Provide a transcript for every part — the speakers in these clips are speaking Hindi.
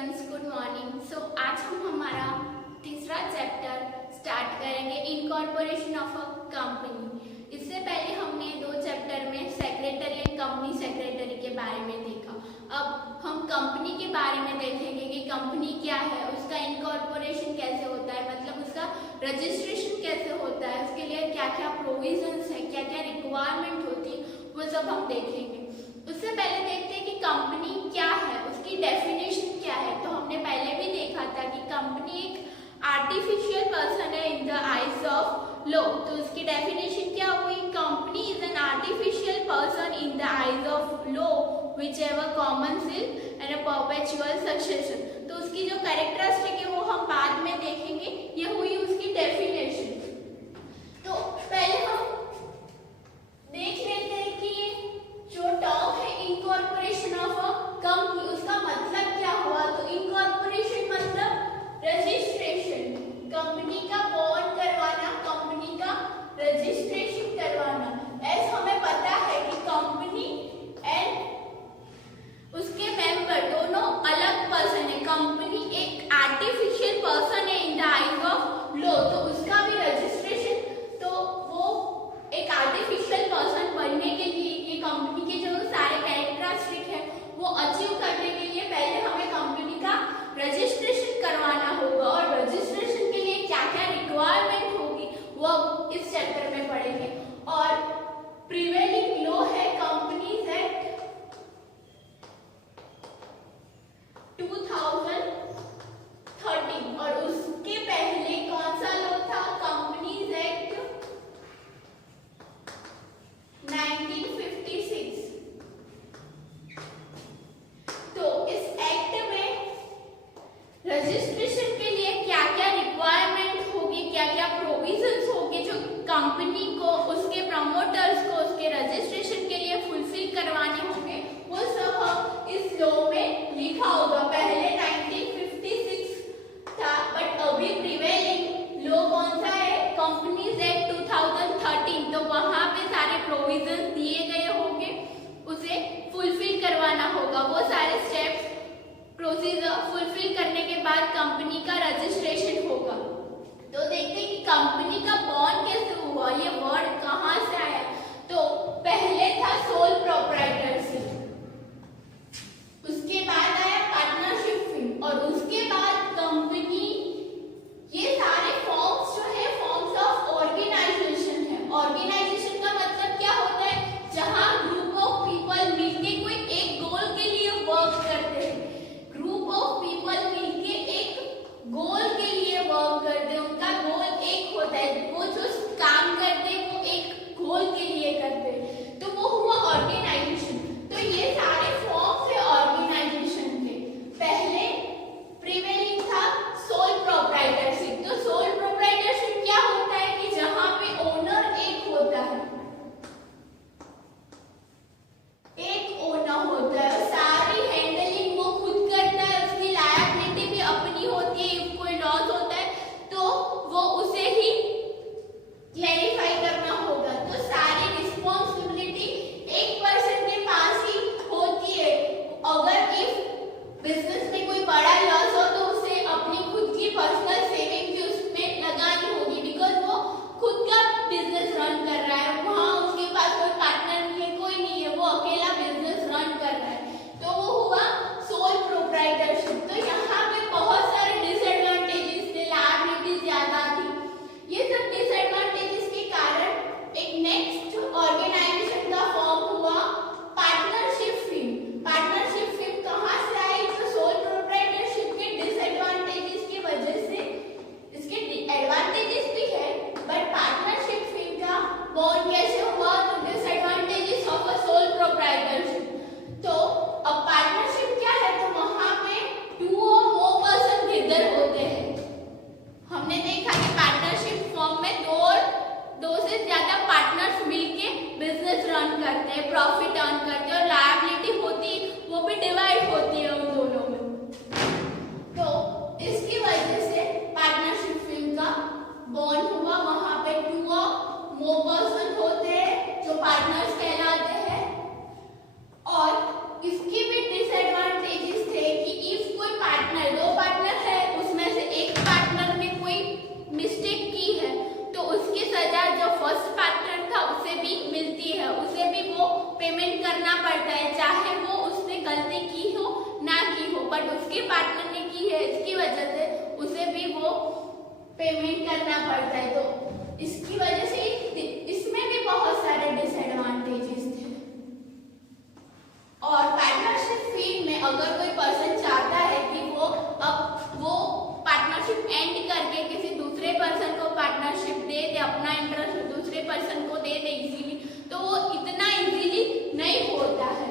Students, good morning. आज हम हमारा तीसरा चैप्टर स्टार्ट करेंगे, इनकॉर्पोरेशन ऑफ अ कंपनी। इससे पहले हमने दो चैप्टर में सेक्रेटरी एंड कंपनी सेक्रेटरी के बारे में देखा। अब हम कंपनी के बारे में देखेंगे कि कंपनी क्या है, उसका इनकॉर्पोरेशन कैसे होता है, मतलब उसका रजिस्ट्रेशन कैसे होता है, उसके लिए क्या क्या प्रोविजंस है, क्या क्या रिक्वायरमेंट होती है, वो सब हम देखेंगे। उससे पहले देखते हैं कि कंपनी क्या है, उसकी डेफिनेशन क्या है। तो हमने पहले भी देखा था कि कंपनी एक आर्टिफिशियल पर्सन है in the eyes of law. तो उसकी डेफिनेशन क्या हुई? Company is an artificial person in the eyes of law which have a common seal and a perpetual succession. तो उसकी जो कैरेक्टरिस्टिक है वो हम बाद में देखेंगे। ये हुई उसकी डेफिनेशन। तो पहले हम देख लेते हैं कि जो टर्म है इनकॉर्पोरेशन ऑफ अ कंपनी, उसका मतलब क्या हुआ। तो इनकॉर्पोरेशन मतलब रजिस्ट्रेशन, कंपनी का बॉन्ड करवाना, कंपनी का रजिस्ट्रेशन करवाना। ऐसा हमें पता है कि कंपनी एंड उसके मेंबर दोनों अलग पर्सन है। कंपनी एक आर्टिफिशियल पर्सन है in the eyes of law, तो उसका भी रजिस्ट्रेशन, तो वो एक आर्टिफिशियल पर्सन बनने के लिए ये कंपनी के जो सारे कैरेक्टरिस्टिक है वो अचीव करने के लिए पहले हमें कंपनी का रजिस्ट्रेशन करवाना होगा। और रजिस्ट्रेशन के लिए क्या क्या रिक्वायरमेंट होगी वो इस चैप्टर में पढ़ेंगे। और प्रिवेलिंग लॉ है कंपनीज एक्ट 2013, और उसके पहले कौन सा लॉ था? Companies act 1956। तो इस एक्ट में रजिस्ट्रेशन के लिए क्या क्या रिक्वायरमेंट होगी, क्या क्या प्रोविजंस होंगे जो कंपनी को, उसके प्रमोटर्स को उसके रजिस्ट्रेशन के लिए फुलफिल करवाने होंगे, वो सब हम इस लॉ में लिखा होगा। पहले 1956 था, बट अभी प्रिवेलिंग लॉ कौन सा है? Companies act 2013। तो वहां पे सारे प्रोविजंस दिए गए होंगे, उसे फुलफिल करवाना होगा। वो सारे स्टेप्स प्रोसीजर फुलफिल करने के बाद कंपनी का रजिस्ट्रेशन होगा। तो देखते हैं कि कंपनी का बॉन्ड कैसे हुआ, ये वर्ड कहाँ से आया। तो पहले था सोल प्रोप्राइटरशिप, उसके बाद आया पार्टनरशिप, और उसके बाद कंपनी, ये सारे फॉर्म्स जो है फॉर्म्स ऑफ ऑर्गेनाइजेशन है। ऑर्गेनाइजेशन का मतलब क्या होता है? जहां ग्रुप ऑफ पीपल मिलके कोई एक गोल के लिए वर्क करते हैं। ग्रुप ऑफ पीपल मिलके एक गोल के लिए वर्क करते हैं, उनका गोल एक होता है, वो जो काम करते हैं वो एक गोल के लिए करते हैं, तो वो हुआ ऑर्गेनाइजेशन। तो ये सारे फॉर्म्स है ऑर्गेनाइजेशन के। पहले प्रिवेलिंग था सोल प्रोप्राइटरशिप। तो सोल प्रोप्राइटरशिप क्या होता है कि जहां पे ओनर एक होता है, एक ओनर होता है, सारी हैंडलिंग वो खुद करता है, उसकी लायबिलिटी भी अपनी होती है। कोई लॉस होता है तो वो उसे ही क्लैरिफाई करना होगा। तो सारी रिस्पॉन्स एंड करके किसी दूसरे पर्सन को पार्टनरशिप दे दे, अपना इंटरेस्ट दूसरे पर्सन को दे दे इजीली, तो वो इतना इजीली नहीं होता है।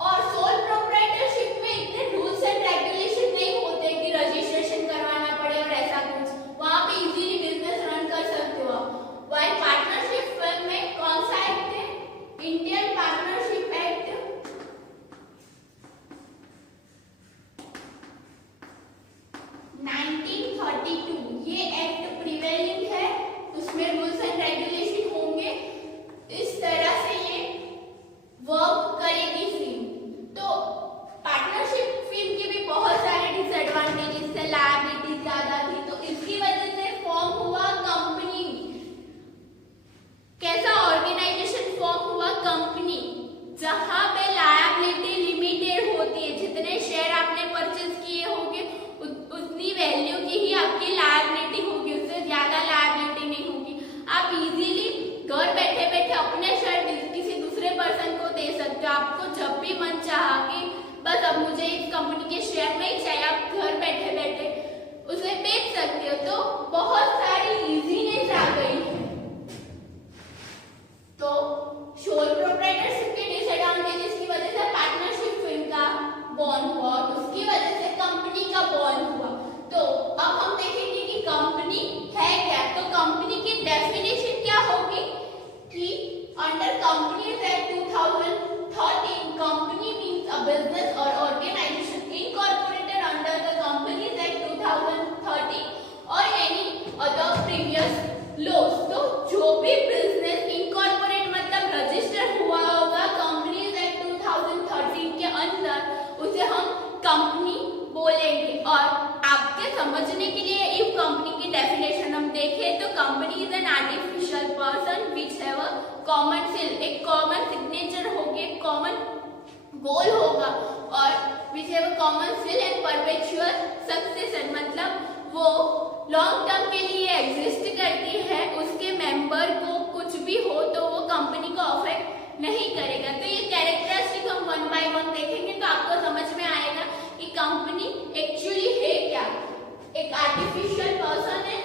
और सोल प्रोप्राइटरशिप में इतने रूल्स एंड रेगुलेशन नहीं होते कि रजिस्ट्रेशन करवाना पड़े और ऐसा कुछ, वहां पे इजीली बिजनेस रन कर सकते हो आप। वाइल पार्टनरशिप फर्म में कौन सा एक्ट है? इंडियन पार्टनरशिप एक्ट 1932, ये एक्ट प्रिवेलिंग है, उसमें रूल्स एंड रेगुलेशन होंगे, इस तरह से ये वर्क करेगी फिल्म। तो पार्टनरशिप फिल्म के भी बहुत सारे डिसएडवांटेजेस थे, लायबिलिटी ज्यादा थी, तो इसकी वजह से फॉर्म हुआ कंपनी। कैसा ऑर्गेनाइजेशन फॉर्म हुआ? कंपनी, जहां पे लायबिलिटी लिमिटेड होती है, जितने शेयर आपने परचेज किए होंगे उतनी वैल्यू की ही आपकी लायबिलिटी होगी, उससे ज्यादा लायबिलिटी नहीं होगी। आप इजीली घर बैठे बैठे अपने शेयर किसी दूसरे पर्सन को दे सकते हो। आपको जब भी मन चाहा कि बस अब मुझे इस कंपनी के शेयर नहीं चाहिए, आप घर बैठे बैठे उसे बेच सकते हो। तो बहुत सारी इजीनेस आ गई है। तो सोल प्रोप्राइटरशिप के डिसएडवांटेजेस की वजह से पार्टनरशिप फिल्म का बॉर्न हुआ और उसकी वजह से कंपनी का बॉर्न हुआ। तो अब हम देखेंगे कि कंपनी है क्या। तो कंपनी की डेफिनेशन क्या होगी कि under companies act 2013, company means a business or organisation incorporated under the companies act 2013 or any other previous laws. तो जो भी बिजनेस इनकॉर्पोरेट मतलब रजिस्टर हुआ होगा कंपनीज एक्ट 2013 के अंदर, उसे हम कंपनी बोलेंगे। और आपके समझने के लिए इफ कंपनी की डेफिनेशन हम देखें तो company is an artificial person which have a common seal, एक कॉमन सिग्नेचर होगी, एक कॉमन गोल होगा, और which have a common seal and perpetual succession, मतलब वो लॉन्ग टर्म के लिए एग्जिस्ट करती है, उसके मेंबर को कुछ भी हो तो वो कंपनी को अफेक्ट नहीं करेगा। तो ये कैरेक्टरिस्टिक हम वन बाय वन देखेंगे तो आपको समझ में आएगा कि कंपनी एक्चुअली है क्या। एक आर्टिफिशियल पर्सन है,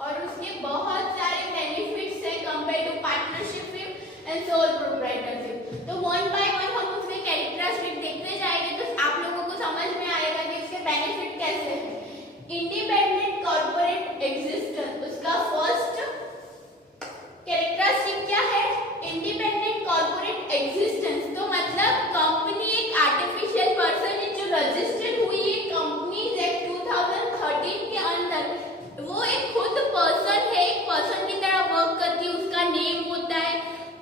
और उसके बहुत सारे बेनिफिट्स है compare to partnership and sole proprietorship. तो वन बाय वन हम उसके कैरेक्टरिस्टिक देखते जाएंगे तो आप लोगों को समझ में आएगा कि उसके बेनिफिट कैसे हैं। इंडिपेंडेंट कॉर्पोरेट एग्जिस्टेंस, उसका फर्स्ट कैरेक्टरिस्टिक क्या है? Independent corporate existence. तो मतलब कंपनी एक आर्टिफिशियल पर्सन है जो रजिस्टर्ड हुई है कंपनीज एक्ट 2013 के अंदर। वो एक खुद पर्सन है, एक पर्सन की तरह वर्क करती है, उसका नेम होता है,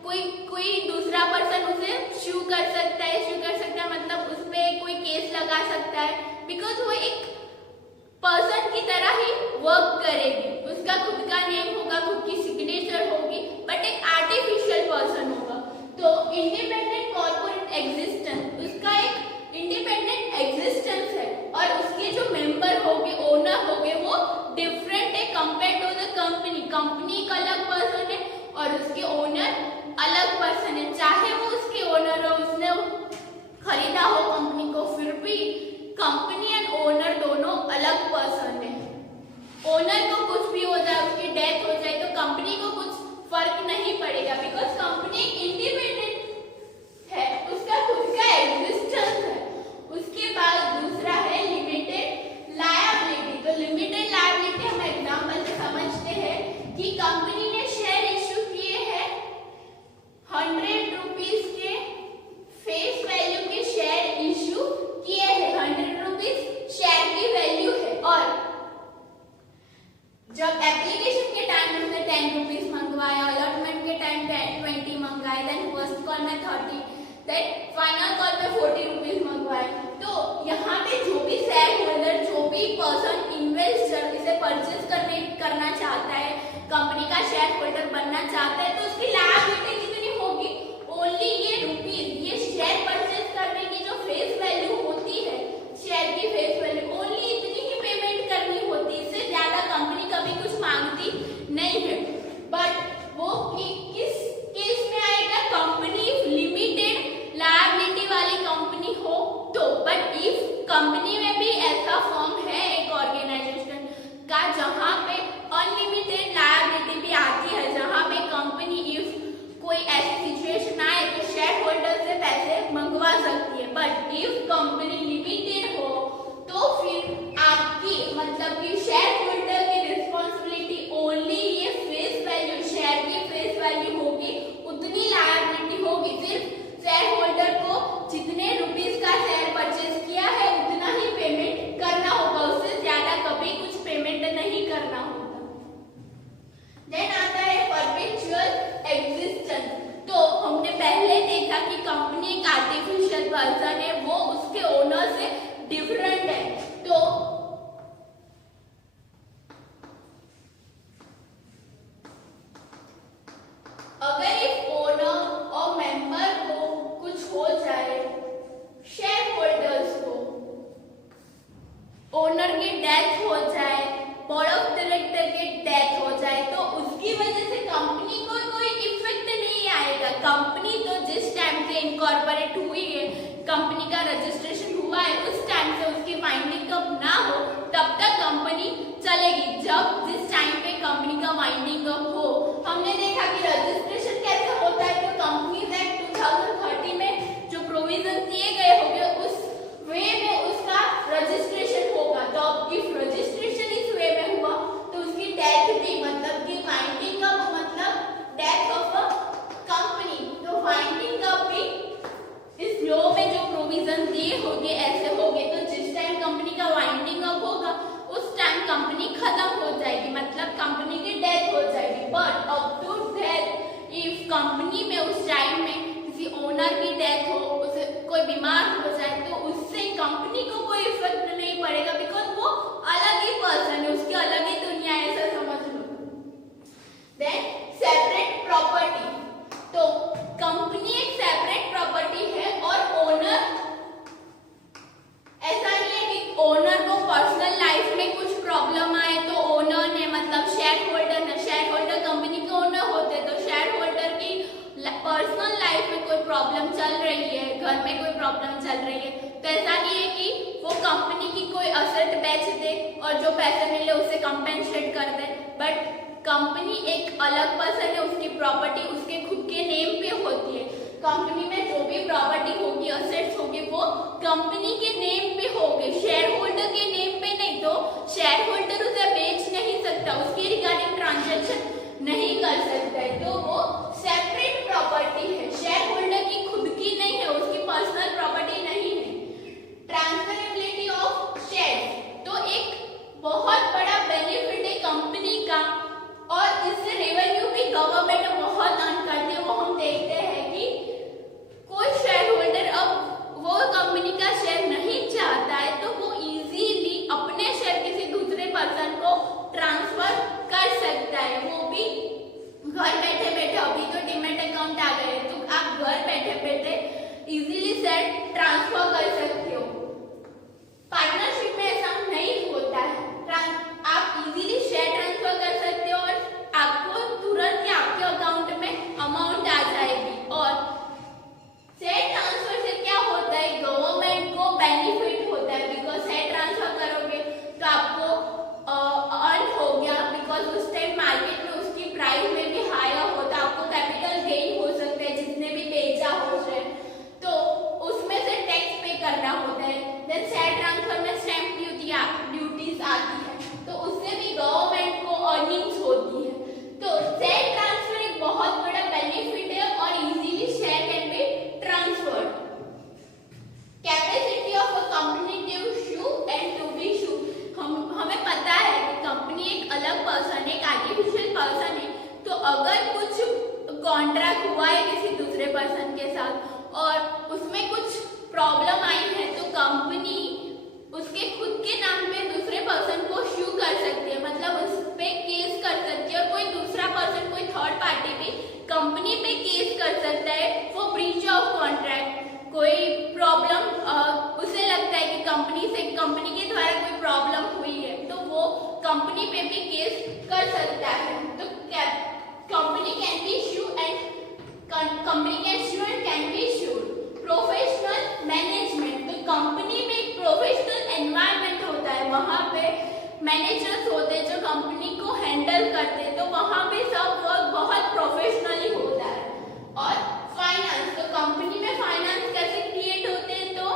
कोई दूसरा पर्सन उसे शू कर सकता है, मतलब उस पर कोई केस लगा सकता है, बिकॉज वो एक पर्सन की तरह ही वर्क करेगी, उसका खुद का नेम होगा, खुद की सिग्नेचर होगी, बट एक आर्टिफिशियल पर्सन होगा। तो इंडिपेंडेंट कॉर्पोरेट एग्जिस्टेंस, उसका एक इंडिपेंडेंट एग्जिस्टेंस है, और उसके जो मेंबर होंगे, ओनर होंगे, वो डिफरेंट है compare to the company. Company एक अलग पर्सन है और उसके ओनर अलग पर्सन है। चाहे वो उसके ओनर हो, उसने खरीदा हो कंपनी को, फिर भी कंपनी एंड ओनर दोनों अलग पर्सन है। ओनर को कुछ भी हो जाए, उसकी डेथ हो जाए, तो कंपनी को कुछ फर्क नहीं पड़ेगा, बिकॉज कंपनी इंडिपेंडेंट है, उसका खुद का एग्जिस्टेंस है। उसके बाद दूसरा है लिमिटेड लायबिलिटी। तो लिमिटेड लायबिलिटी हम एग्जांपल से समझते हैं कि कंपनी ने शेयर इश्यू किए हैं 100 रुपीज के फेस वैल्यू के शेयर इश्यू किए हैं, 100 रुपीज शेयर की वैल्यू है, और जब एप्लीकेशन के टाइम उसने 10 रुपीज मंगवाया, अलॉटमेंट के टाइम 20 मंगवाए, देन फर्स्ट कॉल में 30, देन फाइनल कॉल में 40 रुपीज मंगवाए। तो यहाँ पे जो भी शेयर होल्डर, जो भी पर्सन इन्वेस्टर इसे परचेज करना चाहता है, कंपनी का शेयर होल्डर बनना चाहता है, तो उसकी लायबिलिटी कितनी होगी? ओनली ये रुपीज, ये शेयर परचेज करने की जो फेस वैल्यू होती है, शेयर की फेस वैल्यू, ओनली इतनी ही पेमेंट करनी होती है, इससे ज्यादा कंपनी कभी कुछ मांगती नहीं है। बट वो किस केस में आएगा? बट इफ कंपनी लिमिटेड हो तो फिर आपकी मतलब कि शेयर होल्डर की रिस्पॉन्सिबिलिटी ओनली ये फेस वैल्यू, शेयर की फेस वैल्यू होगी, उतनी लायबिलिटी होगी। सिर्फ शेयर होल्डर को जितने रुपीस का शेयर परचेज किया है उतना ही पेमेंट करना होगा, उससे ज्यादा कभी कुछ पेमेंट नहीं करना होगा। देन आता है परपेचुअल एग्जिस्टेंस। तो हमने पहले देखा कि कंपनी एक आर्टिफिशियल पर्सन है, वो उसके ओनर से डिफरेंट है। तो अगर इफ ओनर और मेंबर को कुछ हो जाए, शेयर होल्डर्स को ओनर की डेथ हो जाए, बोर्ड ऑफ डायरेक्टर की डेथ हो जाए, तो उसकी वजह से कंपनी को कोई इफेक्ट नहीं आएगा। कंपनी तो जिस टाइम से इनकॉर्पोरेट हुई है, कंपनी का रजिस्ट्रेशन हुआ है, उस टाइम से उसकी वाइंडिंग अप ना हो तब तक कंपनी चलेगी। जब जिस टाइम पे कंपनी का वाइंडिंग अप हो, हमने देखा कि रजिस्ट्रेशन कैसे होता है, तो कंपनीज एक्ट 2030 में जो प्रोविजन दिए गए होंगे उस वे में उसका रजिस्ट्रेशन होगा। तो अब इफ रजिस्ट्रेशन इस वे में हुआ तो उसकी डेथ भी मतलब कि वाइंडिंग अप मतलब डेथ ऑफ अ कंपनी, तो वाइंडिंग अप भी इस लॉ में जो प्रोविजन दिए होंगे ऐसे होंगे। तो जिस टाइम कंपनी का वाइंडिंग अप होगा उस टाइम कंपनी खत्म हो जाएगी, मतलब कंपनी की डेथ हो जाएगी। But up to death if company में उस टाइम में किसी ओनर की डेथ हो, उसे कोई बीमार हो जाए, तो उससे कंपनी को कोई इफेक्ट नहीं पड़ेगा, बिकॉज वो अलग ही पर्सन है, उसकी अलग ही दुनिया है, ऐसा समझ लो। Then separate property. तो कंपनी एक सेपरेट प्रॉपर्टी है और ओनर ऐसा नहीं है कि ओनर को पर्सनल लाइफ में कुछ प्रॉब्लम आए तो ओनर ने मतलब शेयर होल्डर कंपनी के ओनर होते, तो शेयर होल्डर की पर्सनल लाइफ में कोई प्रॉब्लम चल रही है, घर में कोई प्रॉब्लम चल रही है, तो ऐसा नहीं है कि वो कंपनी की कोई असेट बेच दे और जो पैसे मिले उससे कंपेंसेट कर दे। बट कंपनी एक अलग पर्सन है, उसकी प्रॉपर्टी उसके खुद के नेम पे होती है। कंपनी में जो भी प्रॉपर्टी होगी, असेट्स होगी, वो कंपनी के नेम पे होगी, शेयर होल्डर के नेम पे नहीं। तो शेयर होल्डर उसे बेच नहीं सकता, उसकी रिगार्डिंग ट्रांजैक्शन नहीं कर सकता है, तो वो सेपरेट प्रॉपर्टी है, शेयर होल्डर की खुद की नहीं है, उसकी पर्सनल प्रॉपर्टी नहीं है। ट्रांसफरेबिलिटी ऑफ शेयर, तो एक बहुत बड़ा बेनिफिट है कंपनी का और इससे रेवेन्यू भी गवर्नमेंट बहुत अर्न करती है। वो हम देखते हैं कि कोई शेयर होल्डर अब वो कंपनी का शेयर नहीं चाहता है तो वो इजीली अपने शेयर किसी दूसरे पर्सन को ट्रांसफर कर सकता है, वो भी घर बैठे बैठे। अभी तो डीमैट अकाउंट आ गए तो आप घर बैठे बैठे इजीली शेयर ट्रांसफर कर सकते हो। पार्टनरशिप में ऐसा नहीं होता है, आप इजीली शेयर ट्रांसफर कर सकते हो और आपको तुरंत ही आपके अकाउंट में अमाउंट आ जाएगी। और शेयर ट्रांसफर से क्या होता है, गवर्नमेंट को बेनिफिट होता है, बिकॉज शेयर ट्रांसफर करोगे तो आपको अर्न हो गया, बिकॉज उस टाइम मार्केट में उसकी प्राइस में भी हायर होता है, आपको कैपिटल गेन हो सकता है जितने भी बेचा हो शेयर, तो उसमें से टैक्स पे करना होता है। देन शेयर ट्रांसफर में स्टैंप ड्यूटीज आती है, तो उससे भी गवर्नमेंट को अर्निंग्स होती है। तो शेयर ट्रांसफर एक बहुत बड़ा बेनिफिट है और easily share can be transferred. Capacity of a company to sue and to be sue, हमें पता है कि कंपनी एक अलग पर्सन है, एक आर्टिफिशियल पर्सन है, तो अगर कुछ कॉन्ट्रैक्ट हुआ है किसी दूसरे पर्सन के साथ और उसमें कुछ प्रॉब्लम आई है तो कंपनी उसके खुद के नाम पे दूसरे पर्सन को शू कर सकती है, मतलब उस पे केस कर सकती है, और कोई दूसरा पर्सन, कोई थर्ड पार्टी भी कंपनी पे केस कर सकता है फॉर ब्रीच ऑफ कॉन्ट्रैक्ट। कोई प्रॉब्लम उसे लगता है कि कंपनी के द्वारा कोई प्रॉब्लम हुई है तो वो कंपनी पे भी केस कर सकता है। तो company can be issue and can be issued. Professional management, तो कंपनी में एक प्रोफेशनल एनवायरनमेंट होता है, वहाँ पे मैनेजर्स होते हैं जो कंपनी को हैंडल करते हैं, तो वहाँ पे सब वर्क बहुत प्रोफेशनली होता है। और फाइनेंस, तो कंपनी में फाइनेंस कैसे क्रिएट होते हैं, तो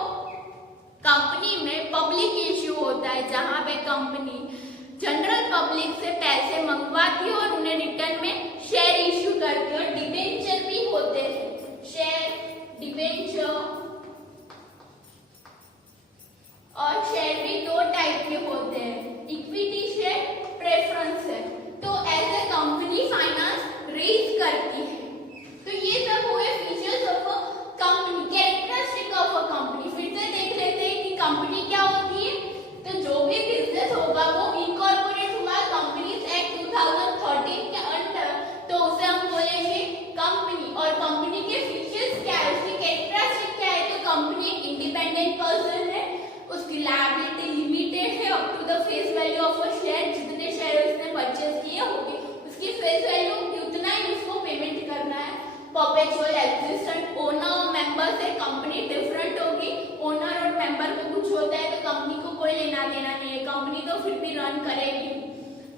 परपेचुअल एग्जिस्टेंट ओनर और मेंबर से कंपनी डिफरेंट होगी। ओनर और मेंबर को कुछ होता है तो कंपनी को कोई लेना देना नहीं है, कंपनी तो फिर भी रन करेगी।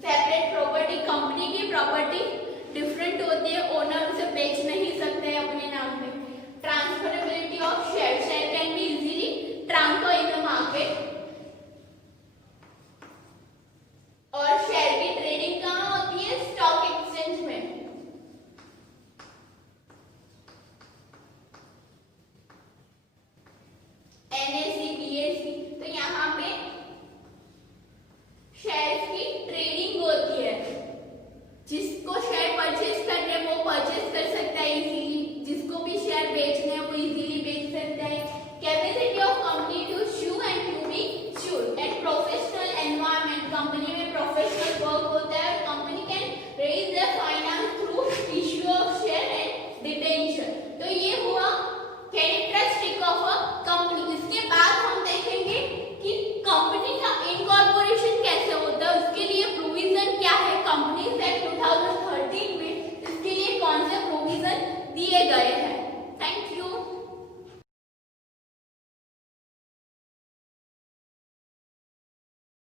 सेपरेट प्रॉपर्टी, कंपनी की प्रॉपर्टी डिफरेंट होती है, ओनर उसे बेच नहीं सकते अपने नाम पे। Transferability of share, share can be easily transfer in the market. और शेयर की ट्रेडिंग कहाँ होती है? स्टॉक एक्सचेंज में। NSE, BSE, तो यहाँ पे शेयर्स की ट्रेडिंग होती है। जिसको शेयर परचेज करने हैं वो परचेज कर सकता है इजीली, जिसको भी शेयर बेचने हैं वो इजीली बेच सकता है। Capacity of company to sue and to be sued and professional environment, company में प्रोफेशनल वर्क होता है